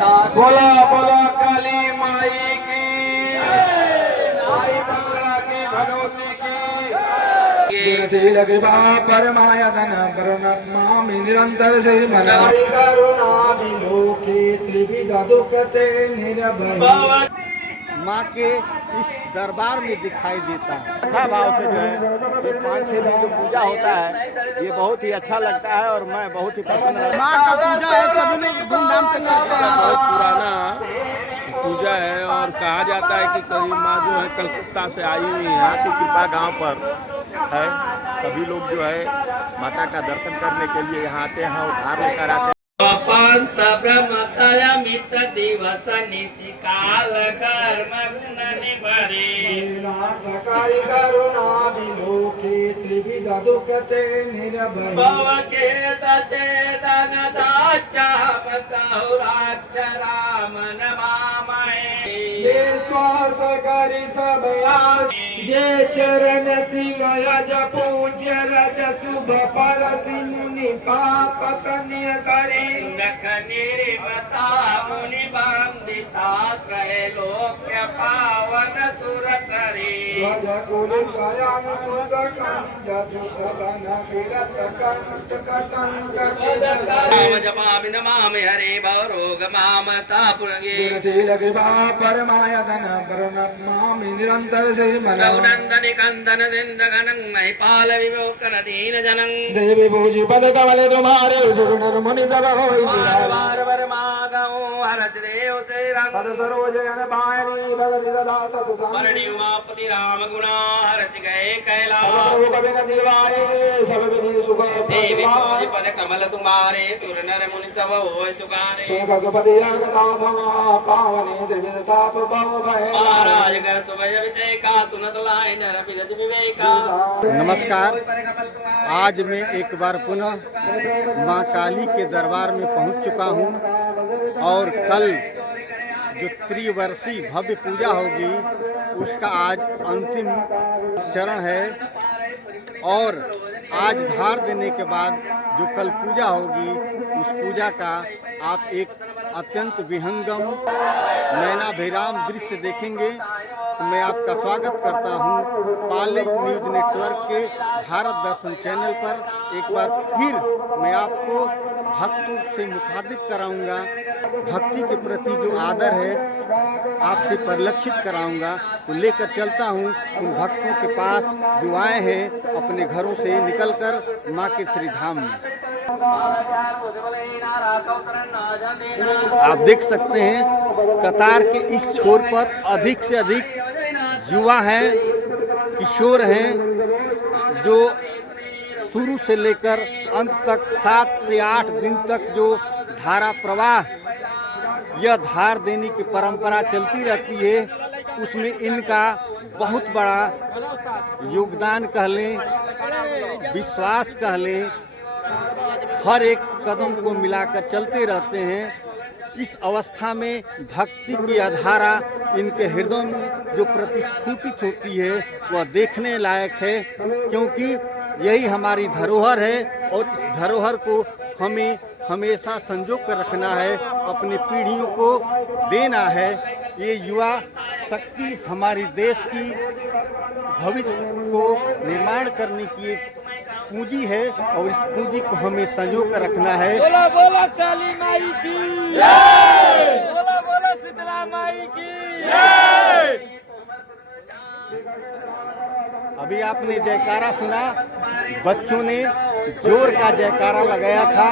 बोला बोला काली माई की, माई मंगला की, भगवती की। शील कृपा परमायतन परमात्मा निरंतर श्री मना करुणा विलोकी त्रिविध दुखते निर्भय माँ के इस दरबार में दिखाई देता है। श्रद्धा भाव से जो है ये 5-6 दिन जो पूजा होता है ये बहुत ही अच्छा लगता है और मैं बहुत ही पसंद है। माँ का पूजा है, सभी लोग धूमधाम से करते हैं। बहुत पुराना पूजा है और कहा जाता है कि करीब माँ जो है कलकत्ता से आई हुई है। माँ की कृपा गांव पर है। सभी लोग जो है माता का दर्शन करने के लिए यहाँ आते हैं, उद्धार लेकर आते हैं। पंत ब्रह्मतय मित्र दिवस निशि काल कर्म गुण निभरे नाशकारी करुणा विलोकी त्रिविध दुखते निर्भय भव के चेतन दाचाम कहुराक्ष राम नमामहे विश्वास करि सब आस जे चरण शिव यज पूज्य रज शुभ पर सिमुनि पाप कन्य करी निर्मता मुनि बंदिता कहे लोक्य पावन सुरतरी ध्वज कुल शयन कुशकंज जुगधन विरत कंठ कटंक नाम जपामि नमामि हरे भवरोग मामतापुरगे शील कृपा परमायतन परमात्मा निरंतर श्री मना रघुनंदन कंदन दिंद गणं महिपाल विमोचन दीन जनं देवी पूजी पद कमल तुम्हारे सुर मुनि सब होई बार बार मागो हरच देव से रंग पद सरोज जन पायनी भगति सदा सत मरणी उमापति राम गुणा हरच गए कैलाश कविन दिवाए सब विधि सुख देवी पूजी पद कमल तुम्हारे सुर नर मुनि सब होय तुकारे शेखपति अगता भवा पावने त्रिविध ताप भव भय महाराज कर सुभय विषय का तुनत लाय नर बिरज विवेका नमस्कार। आज मैं एक बार पुनः माँ काली के दरबार में पहुँच चुका हूँ और कल जो त्रिवर्षीय भव्य पूजा होगी उसका आज अंतिम चरण है और आज धार देने के बाद जो कल पूजा होगी उस पूजा का आप एक अत्यंत विहंगम नैनाभिराम दृश्य देखेंगे। तो मैं आपका स्वागत करता हूं पाले न्यूज नेटवर्क के भारत दर्शन चैनल पर। एक बार फिर मैं आपको भक्तों से मुखातिब कराऊंगा, भक्ति के प्रति जो आदर है आपसे परिलक्षित कराऊंगा। तो लेकर चलता हूं उन भक्तों के पास जो आए हैं अपने घरों से निकलकर माँ के श्री धाम में। आप देख सकते हैं कतार के इस छोर पर अधिक से अधिक युवा हैं, किशोर हैं जो शुरू से लेकर अंत तक 7 से 8 दिन तक जो धारा प्रवाह यह धार देने की परंपरा चलती रहती है उसमें इनका बहुत बड़ा योगदान कह लें, विश्वास कह लें, हर एक कदम को मिलाकर चलते रहते हैं। इस अवस्था में भक्ति की धारा इनके हृदय में जो प्रतिस्फुटित होती है वह देखने लायक है, क्योंकि यही हमारी धरोहर है और इस धरोहर को हमें हमेशा संजो कर रखना है, अपनी पीढ़ियों को देना है। ये युवा शक्ति हमारी देश की भविष्य को निर्माण करने की एक पूंजी है और इस पूंजी को हमें संजो कर रखना है। बोला बोला काली माई की जय, बोला बोला शीतला माई की जय। अभी आपने जयकारा सुना, बच्चों ने जोर का जयकारा लगाया था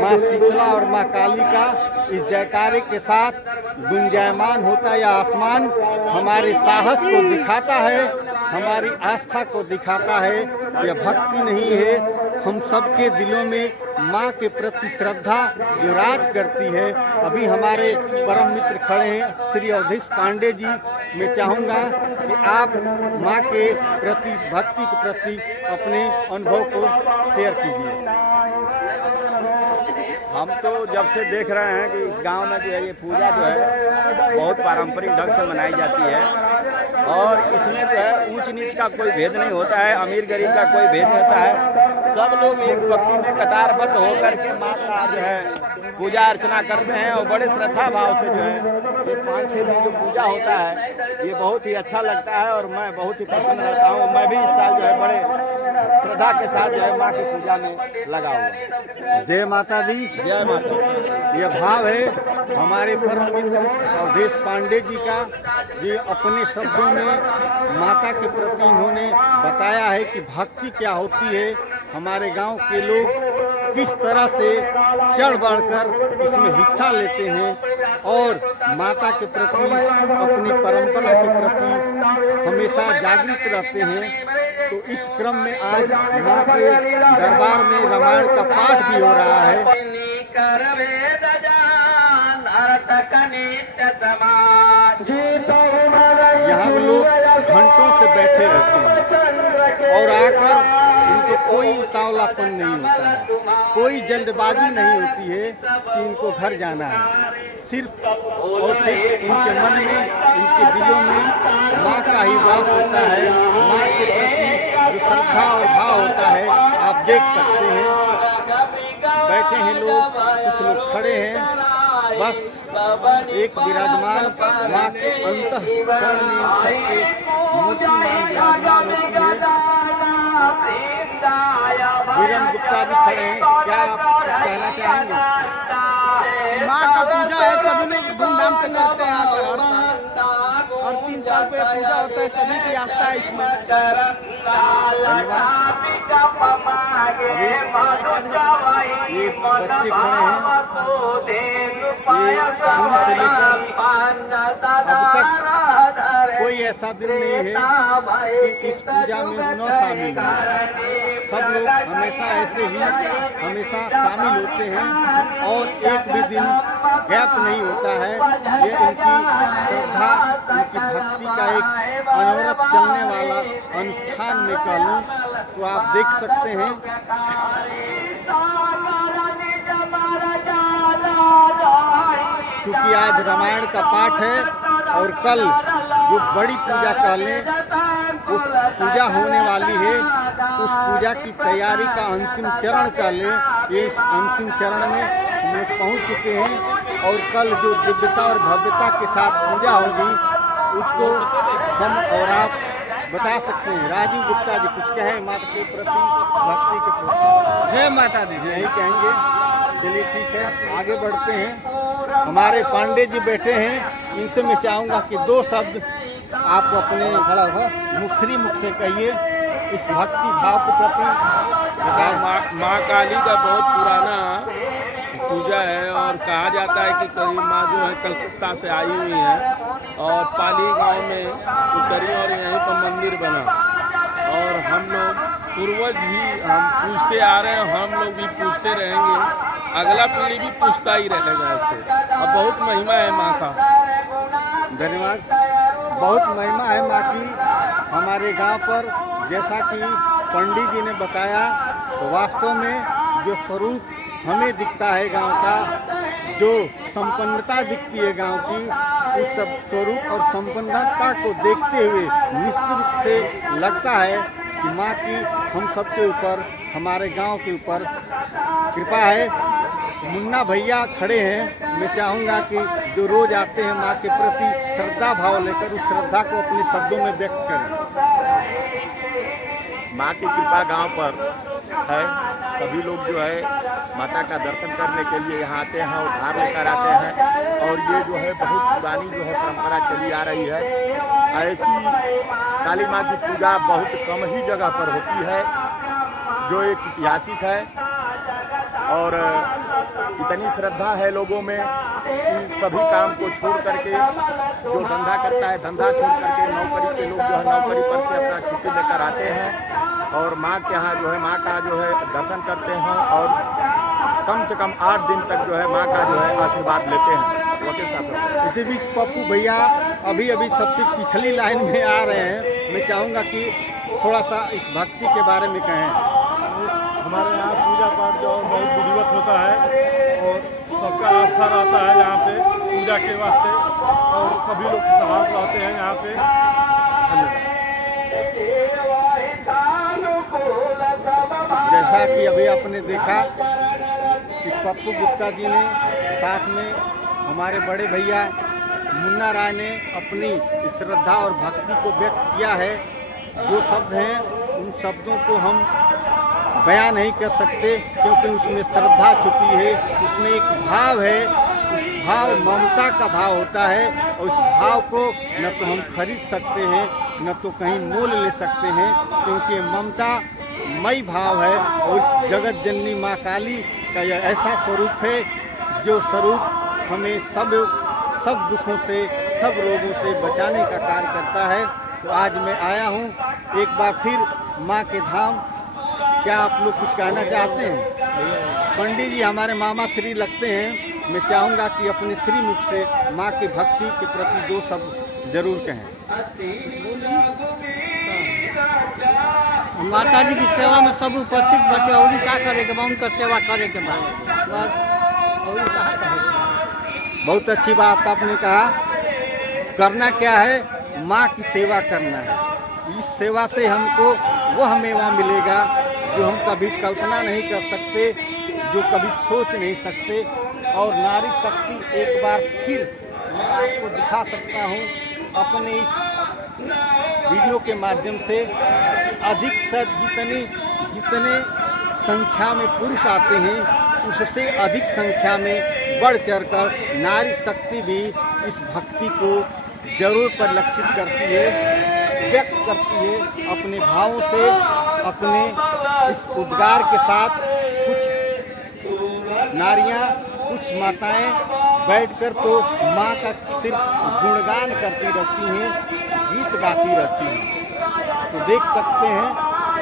माँ शीतला और माँ काली का। इस जयकारे के साथ गुंजायमान होता यह आसमान हमारे साहस को दिखाता है, हमारी आस्था को दिखाता है। यह भक्ति नहीं है, हम सबके दिलों में माँ के प्रति श्रद्धा जो राज करती है। अभी हमारे परम मित्र खड़े हैं श्री अवधेश पांडे जी। मैं चाहूँगा कि आप माँ के प्रति, भक्ति के प्रति अपने अनुभव को शेयर कीजिए। हम तो जब से देख रहे हैं कि इस गांव में जो है ये पूजा जो है बहुत पारंपरिक ढंग से मनाई जाती है और इसमें जो है ऊंच नीच का कोई भेद नहीं होता है, अमीर गरीब का कोई भेद नहीं होता है। सब लोग एक भक्ति में कतारबद्ध होकर के माँ का जो है पूजा अर्चना करते हैं और बड़े श्रद्धा भाव से जो है ये 5-6 दिन जो पूजा होता है ये बहुत ही अच्छा लगता है और मैं बहुत ही प्रसन्न रहता हूँ। मैं भी इस साल जो है बड़े श्रद्धा के साथ जो है माँ की पूजा में लगा हुआ। जय माता दी। जय माता। यह भाव है हमारे परम मित्र अवधेश पांडे जी का, जो अपने शब्दों में माता के प्रति इन्होंने बताया है कि भक्ति क्या होती है। हमारे गांव के लोग किस तरह से चढ़ बढ़कर इसमें हिस्सा लेते हैं और माता के प्रति, अपनी परंपरा के प्रति हमेशा जागृत रहते हैं। तो इस क्रम में आज माँ के दरबार में रामायण का पाठ भी हो रहा है। यहाँ लोग घंटों से बैठे रहते हैं और आकर इनको कोई उतावलापन नहीं होता है, कोई जल्दबाजी नहीं होती है कि इनको घर जाना है। सिर्फ और सिर्फ इनके मन में, इनके दिलों में माँ का ही वास होता है। माँ के प्रति जो श्रद्धा और भाव होता है आप देख सकते हैं। बैठे हैं लोग, कुछ लोग खड़े हैं। बस एक विराजमान माँ के अंतःकरण में सबके मूर्ति विराजमान होती है। वीरेंद्र गुप्ता भी खड़े हैं, क्या आप कहना चाहेंगे? माँ का पूजा है, सभी लोग धूमधाम से करते हैं आकर हर साल, और 3 साल पे पूजा होता है। सभी की आस्था है इसमें। ये बच्चे खड़े हैं। कोई ऐसा दिन नहीं है कि इस पूजा में न शामिल हो। सब लोग हमेशा ऐसे ही हमेशा शामिल होते हैं और एक भी दिन गैप नहीं होता है। ये इनकी श्रद्धा, इनकी भक्ति का एक अनवरत चलने वाला अनुष्ठान में कह लूँ तो आप देख सकते हैं। क्योंकि आज रामायण का पाठ है और कल जो बड़ी पूजा कह लें वो पूजा होने वाली है। उस पूजा की तैयारी का अंतिम चरण कह लें। ये इस अंतिम चरण में हम लोग पहुँच चुके हैं और कल जो दिव्यता और भव्यता के साथ पूजा होगी उसको हम और आप बता सकते हैं। राजीव गुप्ता जी कुछ कहें माता के प्रति, भक्ति के प्रति। जय माता दी। यही कहेंगे। चलिए ठीक है, आगे बढ़ते हैं। हमारे पांडे जी बैठे हैं, इनसे मैं चाहूँगा कि 2 शब्द आप अपने मुखरी मुख से कहिए इस भक्ति भाव के प्रति। माँ काली का बहुत पुराना पूजा है और कहा जाता है कि करीब माँ जो है कलकत्ता से आई हुई है और पाली गांव में उतरी और यहीं पर मंदिर बना और हम लोग पूर्वज ही हम पूछते आ रहे हैं, हम लोग भी पूछते रहेंगे, अगला पीढ़ी भी पूछता ही रहेगा ऐसे। और बहुत महिमा है माँ का। धन्यवाद। बहुत महिमा है माँ की हमारे गांव पर। जैसा कि पंडित जी ने बताया तो वास्तव में जो स्वरूप हमें दिखता है गांव का, जो संपन्नता दिखती है गांव की, उस सब स्वरूप और संपन्नता को देखते हुए निश्चित रूप से लगता है कि माँ की हम सबके ऊपर, हमारे गांव के ऊपर कृपा है। मुन्ना भैया खड़े हैं, मैं चाहूँगा कि जो रोज आते हैं माँ के प्रति श्रद्धा भाव लेकर उस श्रद्धा को अपने शब्दों में व्यक्त करें। माँ की कृपा गांव पर है। सभी लोग जो है माता का दर्शन करने के लिए यहाँ आते हैं और भार लेकर आते हैं और ये जो है बहुत पुरानी जो है परंपरा चली आ रही है। ऐसी काली माँ की पूजा बहुत कम ही जगह पर होती है जो एक ऐतिहासिक है और इतनी श्रद्धा है लोगों में कि सभी काम को छोड़ करके, जो धंधा करता है धंधा छोड़ करके, नौकरी के लोग जो है नौकरी पर से अपना छुट्टी लेकर आते हैं और माँ के यहाँ जो है माँ का जो है दर्शन करते हैं और कम से कम 8 दिन तक जो है माँ का जो है आशीर्वाद लेते हैं। वकील साहब, इसी बीच पप्पू भैया अभी सबसे पिछली लाइन में आ रहे हैं। मैं चाहूँगा कि थोड़ा सा इस भक्ति के बारे में कहें। हमारे यहाँ पूजा पाठ जो बहुत विधिवत होता है और सबका आस्था रहता है यहाँ पे पूजा के वास्ते और सभी लोग सहार रहते हैं यहाँ पे। जैसा कि अभी आपने देखा कि पप्पू गुप्ता जी ने, साथ में हमारे बड़े भैया मुन्ना राय ने अपनी श्रद्धा और भक्ति को व्यक्त किया है। जो शब्द हैं उन शब्दों को हम बयान नहीं कर सकते, क्योंकि उसमें श्रद्धा छुपी है, उसमें एक भाव है। उस भाव ममता का भाव होता है, और उस भाव को न तो हम खरीद सकते हैं, न तो कहीं मोल ले सकते हैं, क्योंकि ममता मई भाव है। और इस जगत जननी माँ काली का यह ऐसा स्वरूप है जो स्वरूप हमें सब दुखों से, सब रोगों से बचाने का कार्य करता है। तो आज मैं आया हूँ एक बार फिर माँ के धाम। क्या आप लोग कुछ कहना चाहते हैं? पंडित जी हमारे मामा श्री लगते हैं, मैं चाहूँगा कि अपने श्री मुख से माँ की भक्ति के प्रति 2 शब्द जरूर कहें। माता जी की सेवा में सब उपस्थित बचे और क्या करे के बाद उनका सेवा करे के बाद बस और कहा करे। बहुत अच्छी बात आपने कहा। करना क्या है? माँ की सेवा करना है। इस सेवा से हमको वह मेवा मिलेगा जो हम कभी कल्पना नहीं कर सकते, जो कभी सोच नहीं सकते। और नारी शक्ति एक बार फिर मैं आपको दिखा सकता हूँ अपने इस वीडियो के माध्यम से। अधिक से जितने संख्या में पुरुष आते हैं, उससे अधिक संख्या में बढ़ चढ़कर नारी शक्ति भी इस भक्ति को जरूर परिलक्षित करती है, व्यक्त करती है अपने भावों से, अपने इस उद्गार के साथ। कुछ नारियां, कुछ माताएं बैठकर तो माँ का सिर्फ गुणगान करती रहती हैं, गीत गाती रहती हैं। तो देख सकते हैं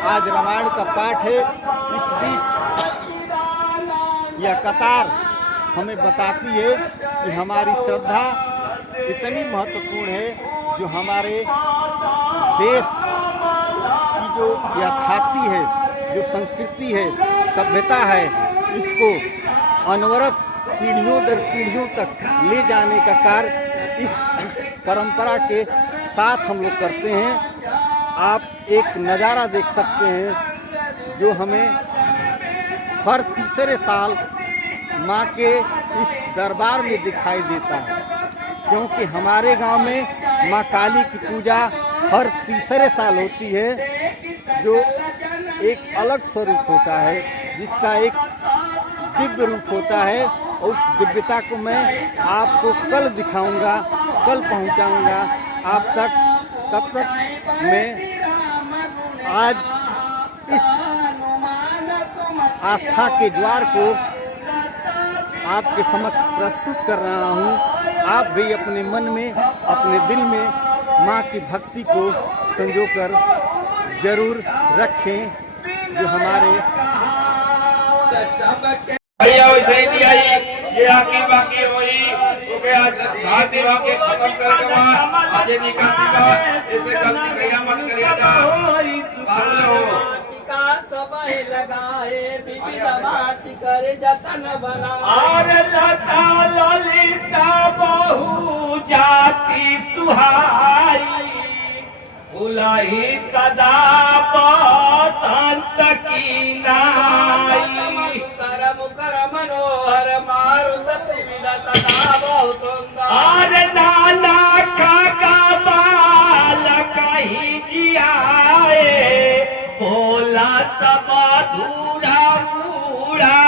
आज रामायण का पाठ है। इस बीच यह कतार हमें बताती है कि हमारी श्रद्धा इतनी महत्वपूर्ण है, जो हमारे देश की जो यह ख्याति है, जो संस्कृति है, सभ्यता है, इसको अनवरत पीढ़ियों दर पीढ़ियों तक ले जाने का कार्य इस परंपरा के साथ हम लोग करते हैं। आप एक नज़ारा देख सकते हैं जो हमें हर तीसरे साल माँ के इस दरबार में दिखाई देता है, क्योंकि हमारे गांव में माँ काली की पूजा हर तीसरे साल होती है, जो एक अलग स्वरूप होता है, जिसका एक दिव्य रूप होता है। और उस दिव्यता को मैं आपको कल दिखाऊंगा, कल पहुंचाऊंगा आप तक। तब तक मैं आज इस आस्था के द्वार को आपके समक्ष प्रस्तुत कर रहा हूँ। आप भी अपने मन में, अपने दिल में माँ की भक्ति को संजोकर जरूर रखें, जो हमारे भैया वैसे ही आई ये आके बाकी हुई तो क्या भारतीय भाग के खत्म करके बाद आज निकासी का ऐसे गलती भैया मत करिए जा हेलो का सब लगाए विविध बात करे जतन बना और लता ललिता बहु जाति सुहाई भुलाई कदा बसंत की नाई कर मनोहर मारुत त्रिविध सदा बहु सुंदर और नाना काका बाल कहीं जियाए बोला तब धूरा पूरा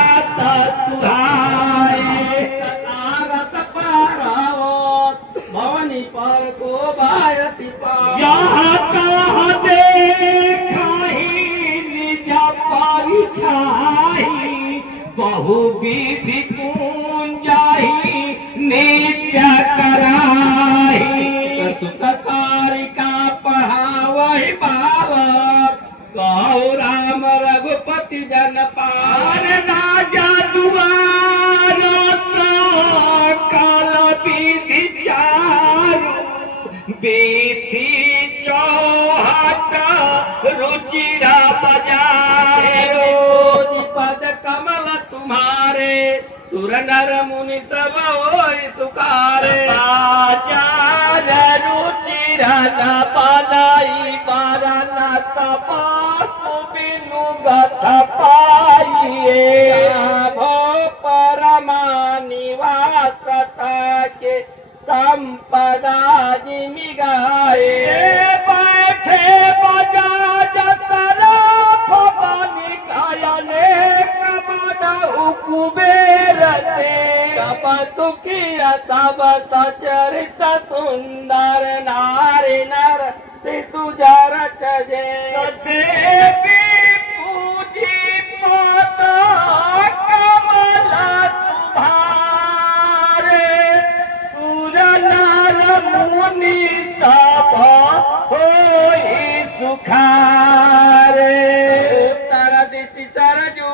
सुहाए तारत पारावत भवनी पर को बायति पार जहाँ तहाँ देखाही निज परिछाही बहु विधि पूंजाही नित्य कराही सुत सारिका पढ़ावहि बालक कहो राम रघुपति जन पार राजा दुआर सकल विधि चारु विधि चौहट रुचिरा बजाए पद कमल तुम्हारे सुर नर मुनि सब होई तुकारे आचार रुचिरा न बनाई बारन तपा बिनु गथ पाइए भो पर संपदा जिमि गाए बैठे बजा जतरा भवानी कायने कमडहु कुबेरते कप सुखिया सब सचरित सुंदर नारी नर शिशु जरत जे देवी पूजी माता कमला तुम्हारे सुरनर मुनि सब होई सुखारे उत्तर दिशि सरजु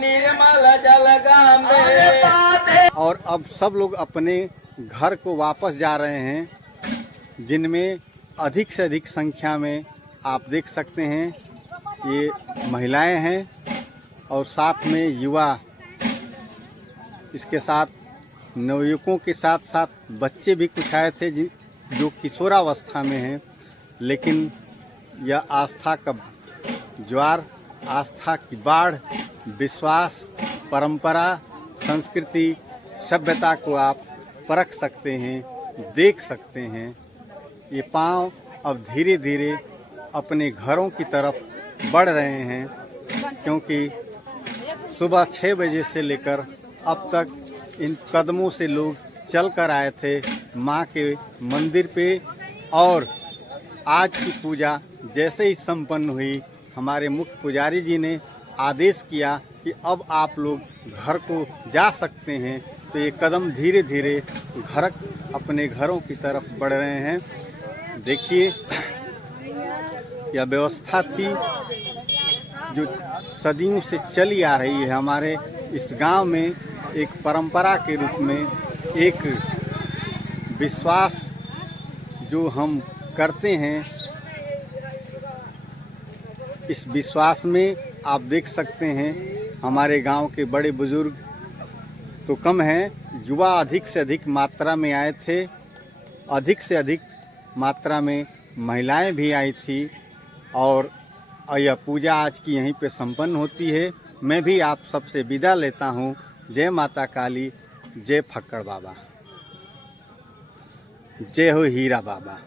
निर्मल जल गामे। और अब सब लोग अपने घर को वापस जा रहे हैं, जिनमें अधिक से अधिक संख्या में आप देख सकते हैं ये महिलाएं हैं और साथ में युवा, इसके साथ नवयुवकों के साथ साथ बच्चे भी कुछ आए थे जो किशोरावस्था में हैं। लेकिन यह आस्था का ज्वार, आस्था की बाढ़, विश्वास, परंपरा, संस्कृति, सभ्यता को आप परख सकते हैं, देख सकते हैं। ये पांव अब धीरे धीरे अपने घरों की तरफ बढ़ रहे हैं, क्योंकि सुबह 6 बजे से लेकर अब तक इन कदमों से लोग चल कर आए थे माँ के मंदिर पे। और आज की पूजा जैसे ही संपन्न हुई, हमारे मुख्य पुजारी जी ने आदेश किया कि अब आप लोग घर को जा सकते हैं। तो ये कदम धीरे धीरे घर अपने घरों की तरफ बढ़ रहे हैं। देखिए, यह व्यवस्था थी जो सदियों से चली आ रही है हमारे इस गांव में, एक परंपरा के रूप में, एक विश्वास जो हम करते हैं। इस विश्वास में आप देख सकते हैं हमारे गांव के बड़े बुजुर्ग तो कम हैं, युवा अधिक से अधिक मात्रा में आए थे, अधिक से अधिक मात्रा में महिलाएं भी आई थी। और यह पूजा आज की यहीं पे संपन्न होती है। मैं भी आप सबसे विदा लेता हूँ। जय माता काली, जय फक्कड़ बाबा, जय हो हीरा बाबा।